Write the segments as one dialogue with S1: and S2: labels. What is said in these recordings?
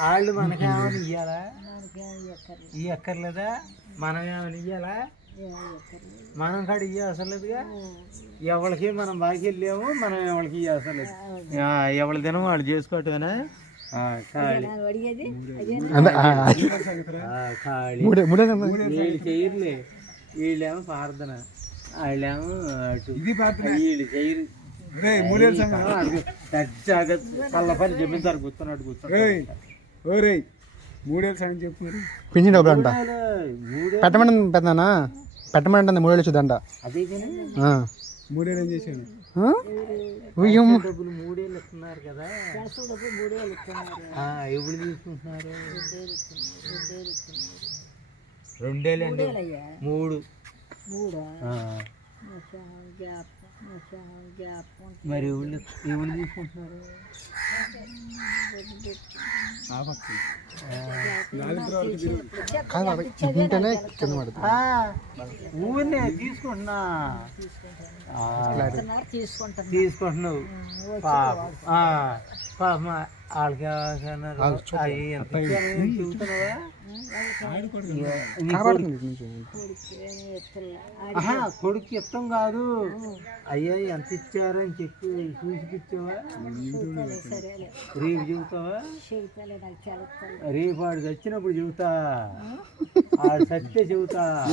S1: వాళ్ళు మనకేమైనా ఇయ్యాలా? ఇవి ఎక్కర్లేదా మనం ఏమైనా ఇయ్యాలా? మనం కాడ ఇయ్య అసలు లేదుగా? ఎవరికి మనం బాగా వెళ్ళాము మనం ఎవరికి ఇయ్య అసలు లేదు. ఆ, ఎవరి దినం వాళ్ళు చేసుకోవటమేనా? చేయరులే. వీళ్ళేమో ప్రార్థన. వాళ్ళేమో అటు
S2: ఇది ప్రార్థన.
S1: వీళ్ళు చేయరు.
S2: రే మూడేళ్ళ సంగతి.
S1: దచ్చాగా కళ్ళ పని జమీందారు కూర్చున్నాడు
S2: ఏయ్,
S1: కూర్చున్నాడు
S2: ఓ రే మూడేళ్ళ సంగతి చెప్పు మరి
S3: పింఛన్ డబ్బులు అంట
S1: మూడే
S3: పెట్టమంటే పెద్దనా పెట్టమంటే మూడేళ్ళు చూద్దంట.
S2: మూడేళ్ళు ఏం చేశాను
S1: డబ్బులు మూడేళ్ళు ఇస్తున్నారు కదా. ఆ, ఎప్పుడు తీసుకుంటున్నారు? రెండేళ్ళు అండి మూడు. మరి ఎవరు ఎవరు తీసుకుంటున్నారు?
S2: పక్క
S3: కాదు
S1: ఊరినే తీసుకుంటున్నా. తీసుకుంటున్నావు. కొడుకు- ఇష్టం కాదు. అయ్యా ఎంత ఇచ్చారని చెప్పి చూసిపిచ్చావా?
S4: సరేలే.
S1: రేపు చెబుతావా రేపు వాడు చచ్చినప్పుడు చెబుతా ఆడు చస్తే చెబుతా.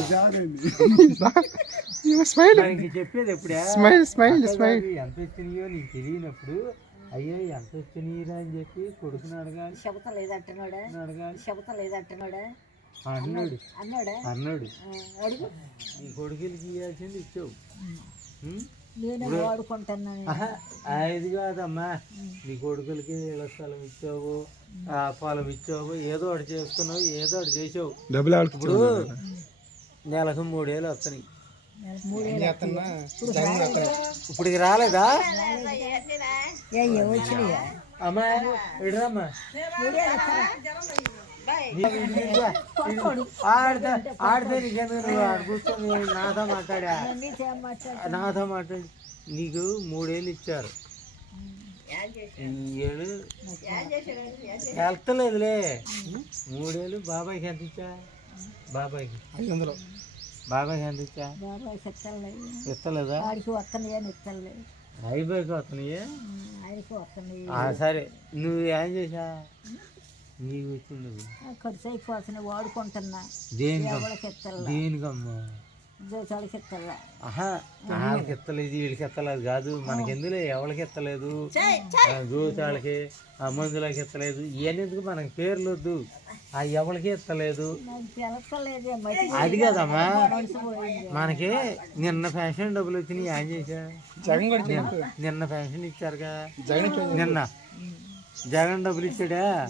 S3: స్మైల్.
S1: చెప్పేది ఎప్పుడే?
S3: స్మైల్ స్మైల్
S1: అసలు
S3: స్మైల్.
S1: అవి ఎంత వచ్చినాయో నీకు తెలియనప్పుడు అయ్యో ఎంత వచ్చినాయిరా అని చెప్పి కొడుకుని అడగాలి.
S4: చెబుతా లేదంటున్నాడా?
S1: అడగాలి.
S4: చెబుతా లేదంటున్నాడా?
S1: అన్నాడు.
S4: అన్నాడా?
S1: అన్నాడు.
S4: అడుగు.
S1: నీ కొడుకులకి ఇవ్వాల్సింది ఇచ్చావు?
S4: నేనే వాడుకుంటున్నాను
S1: అది కాదమ్మా. నీ కొడుకులకి ఇళ్ళ స్థలం ఇచ్చావు ఆ పొలం ఇచ్చావు ఏదో ఒకటి చేసుకున్నావు ఏదో ఒకటి చేసావు.
S2: డబ్బులు
S1: ఇప్పుడు నెలకు మూడేళ్ళు వస్తున్నాయి. ఇప్పుడు ఇది రాలేదా? అమ్మా ఆడితే ఆడితే నీకెందుకు నువ్వు? ఆడ కూర్చొని నాతో మాట్లాడా?
S4: నీతో మాట్లాడు.
S1: నీకు మూడేళ్ళు ఇచ్చారు. ఏళ్ళు వెళ్తలేదులే. మూడేళ్ళు బాబాయ్కి ఎంత ఇచ్చా? బాబాయ్కి.
S3: ఐదు వందలు.
S1: బాబాయ్కి ఎంత ఇచ్చా
S4: బాబాయ్ చెప్తాను
S1: ఇస్తలేదా
S4: ఆడికి వస్తున్నాయి అని ఇస్తానులే
S1: అయిపోయి వస్తున్నాయి?
S4: ఆయనకి వస్తున్నాయి.
S1: ఆ, సరే. నువ్వు ఏం చేసా నీకు వచ్చింది
S4: ఖర్చు అయిపోతున్నాయి వాడుకుంటున్నా. ఎత్తల్లా
S1: దేనికమ్మా? వాళ్ళకి ఎత్తలేదు వీళ్ళకి ఎత్తలేదు కాదు. మనకి ఎందులో ఎవరికి ఎత్తలేదు? ఆ మందులకి ఎత్తలేదు. ఇవన్నీ మనకి పేర్లు వద్దు? ఆ ఎవరికి
S4: మట్టి
S1: అది కదమ్మా. మనకి నిన్న పెన్షన్ డబ్బులు వచ్చినాయి. ఏం
S3: కూడా
S1: నిన్న- పెన్షన్ ఇచ్చారుగా. నిన్న. జగన్ డబ్బులు ఇచ్చాడా?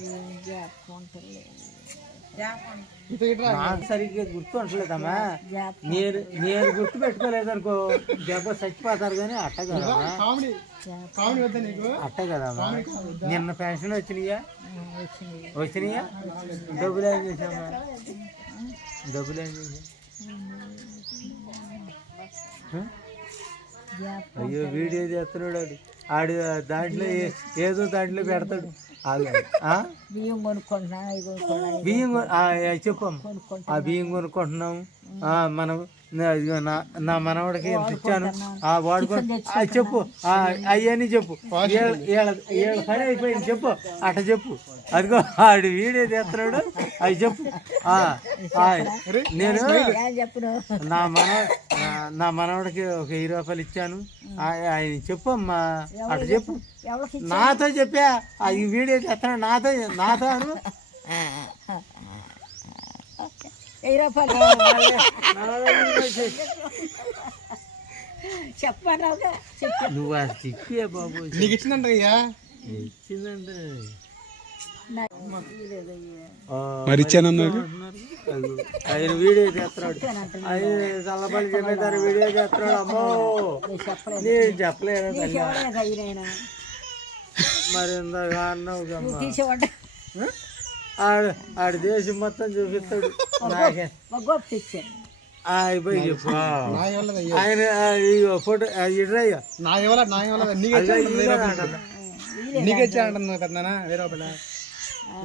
S1: నాకు సరిగ్గా గుర్తు ఉండలేదమ్మా
S4: జాప్
S1: నేను నేను గుర్తు పెట్టుకోలేదు అనుకో దెబ్బ చచ్చిపోతారు కానీ అట్ట
S3: నీకు?
S1: అట్ట కదమ్మా. నిన్న పెన్షన్ వచ్చినాయా? వచ్చినాయా. డబ్బులు ఏం చేసామా డబ్బులు ఏం చేసా అయ్యో వీడియో చేస్తున్నాడు ఆడు. దాంట్లో ఏదో దాంట్లో పెడతాడు?
S4: బియ్యం కొనుక్కుంటున్నా
S1: బియ్యం చెప్పమ్మా ఆ బియ్యం కొనుక్కుంటున్నాం. ఆ, మనం ఇదిగో నా నా మనవడికి ఎంత ఇచ్చాను ఆ వాడుకొని ఆ, చెప్పు. ఆ, అవన్నీ చెప్పు. ఏళ్ళ- ఏళ్ళ పని అయిపోయింది. చెప్పు. అట్ట చెప్పు. అదిగో ఆడు వీడియో చేస్తున్నాడు అవి చెప్పు. నేను నా మన నా- మనవడికి ఒక వెయ్యి రూపాయలు ఇచ్చాను. ఆ- ఆయన చెప్పు అమ్మా అట్ట చెప్పు. నాతో చెప్పా. ఆ ఈ వీడియో చేస్తున్నాడు నాతో నాతో అను.
S4: వెయ్యి రూపాయలు
S1: నువ్వు బాబు
S3: నీకు ఇచ్చిందంట అయ్యా
S2: మరి
S1: ఆయన వీడియో చేస్తున్నాడు ఆయన చల్లపల్లి జమీదారు వీడియో చేస్తున్నాడు అమ్మో
S4: నేను చెప్పలేదు.
S1: మరి ఇందాక అన్నావు కమ్మా. ఆడు ఆడు దేశం మొత్తం చూపిస్తాడు. చెప్పు. ఆయన ఫోటో ఇడ్రయ్యా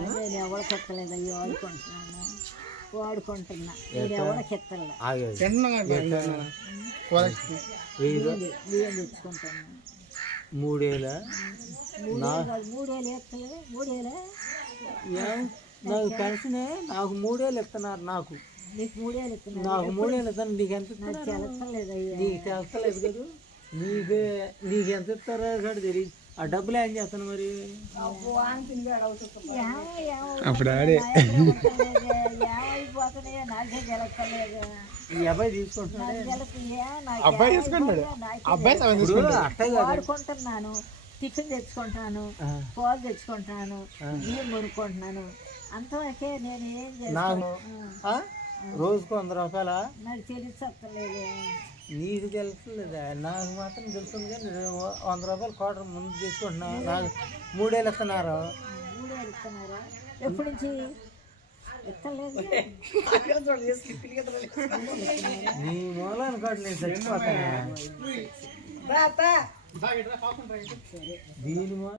S3: నీకు
S4: ఎవరికి ఎత్తలేదు అయ్యి వాడుకుంటున్నాను వాడుకుంటున్నా
S1: మూడేళ్ళ?
S4: మూడేళ్ళు కాదు మూడేళ్ళు?
S1: నాకు పెన్షనే నాకు మూడేళ్ళు ఇస్తున్నారు నాకు.
S4: నీకు మూడేళ్ళు
S1: నాకు మూడేళ్ళు ఇస్తాను నీకు ఎంత నీకు తెలుస్తలేదు కదా. నీకు నీకు ఎంత ఇస్తారో కూడా తెలియదు. ఆ డబ్బులు ఏం చేస్తాను మరి?
S2: అప్పుడు ఆడే.
S1: ఈ అబ్బాయి తీసుకుంటున్నాడే.
S3: అబ్బాయి తీసుకుంటాడు అబ్బాయి
S1: అట్టే కదా
S4: టిఫిన్ తెచ్చుకుంటున్నాను
S1: ఆ,
S4: పాలు తెచ్చుకుంటున్నాను బియ్యం కొనుక్కుంటున్నాను అంతవరకే నేను ఏం
S1: నాకు
S4: చేస్తాను
S1: ఆ? రోజుకు వంద రూపాయల?
S4: నాకు తెలిసలేదు
S1: నీకు తెలుసులేదా? నాకు మాత్రం తెలుస్తుంది కానీ వంద రూపాయలు కోటర్ ముందు తీసుకుంటున్నా. నాకు మూడేళ్ళు ఇస్తున్నారు.
S4: మూడేళ్ళు ఇస్తున్నారా. ఎప్పటి నుంచి?
S1: నీ మూలాన్ని కాదు నేను చచ్చిపోతాను? దీని మూల